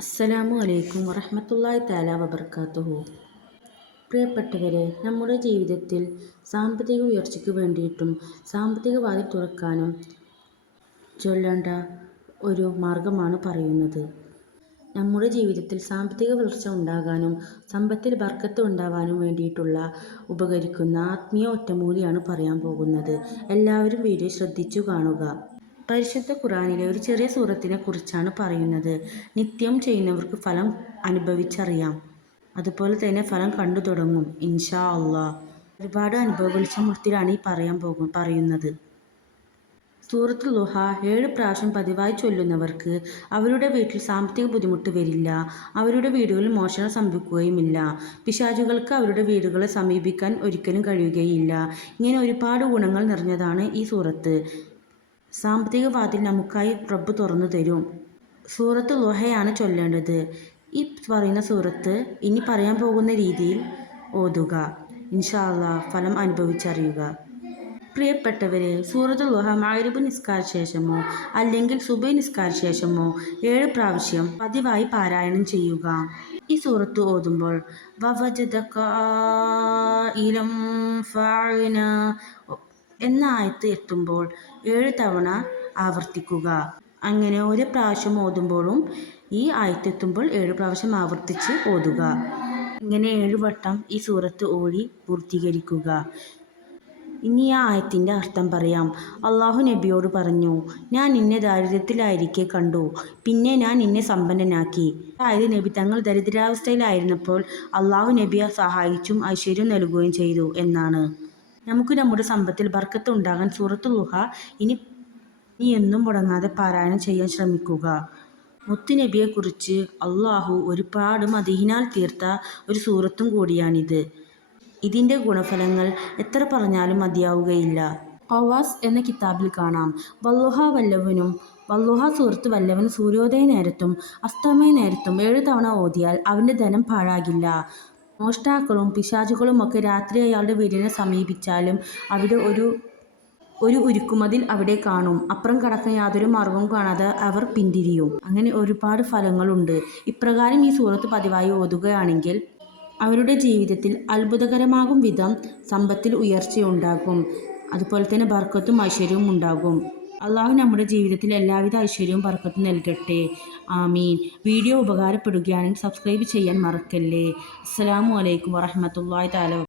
അസ്സലാമു അലൈക്കും വറഹ്മത്തുള്ളാഹി തആല വബറകാതുഹു. പ്രിയപ്പെട്ടവരെ, നമ്മുടെ ജീവിതത്തിൽ സാമ്പത്തിക ഉയർച്ചയ്ക്ക് വേണ്ടിയിട്ടും സാമ്പത്തിക വാതിൽ തുറക്കാനും ചൊല്ലേണ്ട ഒരു മാർഗമാണ് പറയുന്നത്. നമ്മുടെ ജീവിതത്തിൽ സാമ്പത്തിക വളർച്ച ഉണ്ടാകാനും സമ്പത്തിൽ ബർക്കത്ത് ഉണ്ടാവാനും വേണ്ടിയിട്ടുള്ള ഉപകരിക്കുന്ന ആത്മീയ ഒറ്റമൂലിയാണ് പറയാൻ പോകുന്നത്. എല്ലാവരും വീഡിയോ ശ്രദ്ധിച്ചു കാണുക. പരിശുദ്ധ ഖുർആനിലെ ഒരു ചെറിയ സൂറത്തിനെ കുറിച്ചാണ് പറയുന്നത്. നിത്യം ചെയ്യുന്നവർക്ക് ഫലം അനുഭവിച്ചറിയാം. അതുപോലെ തന്നെ ഫലം കണ്ടു തുടങ്ങും ഇൻഷാ അള്ളാഹ്. ഒരുപാട് അനുഭവ വെളിച്ചമുത്തിലാണ് ഈ പറയുന്നത്. സൂറത്തുൽ ളുഹ 7 പ്രാവശ്യം പതിവായി ചൊല്ലുന്നവർക്ക് അവരുടെ വീട്ടിൽ സാമ്പത്തിക ബുദ്ധിമുട്ട് വരില്ല. അവരുടെ വീടുകളിൽ മോഷണം സംഭവിക്കുകയുമില്ല. പിശാചുകൾക്ക് അവരുടെ വീടുകളെ സമീപിക്കാൻ ഒരിക്കലും കഴിയുകയില്ല. ഇങ്ങനെ ഒരുപാട് ഗുണങ്ങൾ നിറഞ്ഞതാണ് ഈ സൂറത്ത്. സാമ്പത്തിക വാതിൽ നമുക്കായി റബ്ബ് തുറന്നു തരും. സൂറത്ത് ളുഹയാണ് ചൊല്ലേണ്ടത്. ഈ പറയുന്ന സൂറത്ത് ഇനി പറയാൻ പോകുന്ന രീതിയിൽ ഓതുക. ഇൻഷാ അള്ളാഹ് ഫലം അനുഭവിച്ചറിയുക. പ്രിയപ്പെട്ടവരെ, സൂറത്തുൽ ളുഹ മഗ്‌രിബ് നിസ്കാര ശേഷമോ അല്ലെങ്കിൽ സുബഹി നിസ്കാര ശേഷമോ 7 പ്രാവശ്യം പതിവായി പാരായണം ചെയ്യുക. ഈ സൂറത്ത് ഓതുമ്പോൾ വവജദക ആയിലം ഫഅഗ്നാ എന്ന ആയത്ത് എത്തുമ്പോൾ 7 തവണ ആവർത്തിക്കുക. അങ്ങനെ ഒരു പ്രാവശ്യം ഓതുമ്പോഴും ഈ ആയത്തെത്തുമ്പോൾ 7 പ്രാവശ്യം ആവർത്തിച്ച് ഓതുക. ഇങ്ങനെ 7 വട്ടം ഈ സൂറത്ത് ഓതി പൂർത്തീകരിക്കുക. ഇനി ആ ആയത്തിൻ്റെ അർത്ഥം പറയാം. അള്ളാഹു നബിയോട് പറഞ്ഞു, ഞാൻ നിന്നെ ദാരിദ്ര്യത്തിലായിരിക്കെ കണ്ടു, പിന്നെ ഞാൻ നിന്നെ സമ്പന്നനാക്കി. അതായത് നബി തങ്ങൾ ദരിദ്രാവസ്ഥയിലായിരുന്നപ്പോൾ അള്ളാഹു നബിയെ സഹായിച്ചും ഐശ്വര്യം നൽകുകയും ചെയ്തു എന്നാണ്. നമുക്ക് നമ്മുടെ സമ്പത്തിൽ ബർക്കത്ത് ഉണ്ടാകാൻ സൂറത്തുൽ ളുഹ ഇനി എന്നും മുടങ്ങാതെ പാരായണം ചെയ്യാൻ ശ്രമിക്കുക. മുത്തുനബിയെക്കുറിച്ച് അള്ളാഹു ഒരുപാട് മദീഹിനാൽ തീർത്ത ഒരു സൂറത്തും കൂടിയാണിത്. ഇതിൻ്റെ ഗുണഫലങ്ങൾ എത്ര പറഞ്ഞാലും മതിയാവുകയില്ല. ഖവാസ് എന്ന കിതാബിൽ കാണാം, വല്ലുഹ സൂറത്ത് വല്ലവൻ സൂര്യോദയ നേരത്തും അസ്തമയ നേരത്തും 7 തവണ ഓതിയാൽ അവൻ്റെ ധനം പാഴാകില്ല. മോഷ്ടാക്കളും പിശാചുകളുമൊക്കെ രാത്രി അയാളുടെ വീടിനെ സമീപിച്ചാലും അവിടെ ഒരു ഉരുക്കുമതിൽ അവിടെ കാണും. അപ്പുറം കടക്കാൻ യാതൊരു മാർഗവും കാണാതെ അവർ പിന്തിരിയും. അങ്ങനെ ഒരുപാട് ഫലങ്ങളുണ്ട്. ഇപ്രകാരം ഈ സൂറത്ത് പതിവായി ഓതുകയാണെങ്കിൽ അവരുടെ ജീവിതത്തിൽ അത്ഭുതകരമാകും വിധം സമ്പത്തിൽ ഉയർച്ചയുണ്ടാകും. അതുപോലെ തന്നെ ബർക്കത്തും ഐശ്വര്യവും ഉണ്ടാകും. അള്ളാഹു നമ്മുടെ ജീവിതത്തിൽ എല്ലാവിധ ഐശ്വര്യവും ബർക്കത്തും നൽകട്ടെ. ആമീൻ. വീഡിയോ ഉപകാരപ്പെടുകയാണെങ്കിൽ സബ്സ്ക്രൈബ് ചെയ്യാൻ മറക്കല്ലേ. അസ്സലാമു അലൈക്കും വറഹ്മത്തുള്ളാഹി തആല.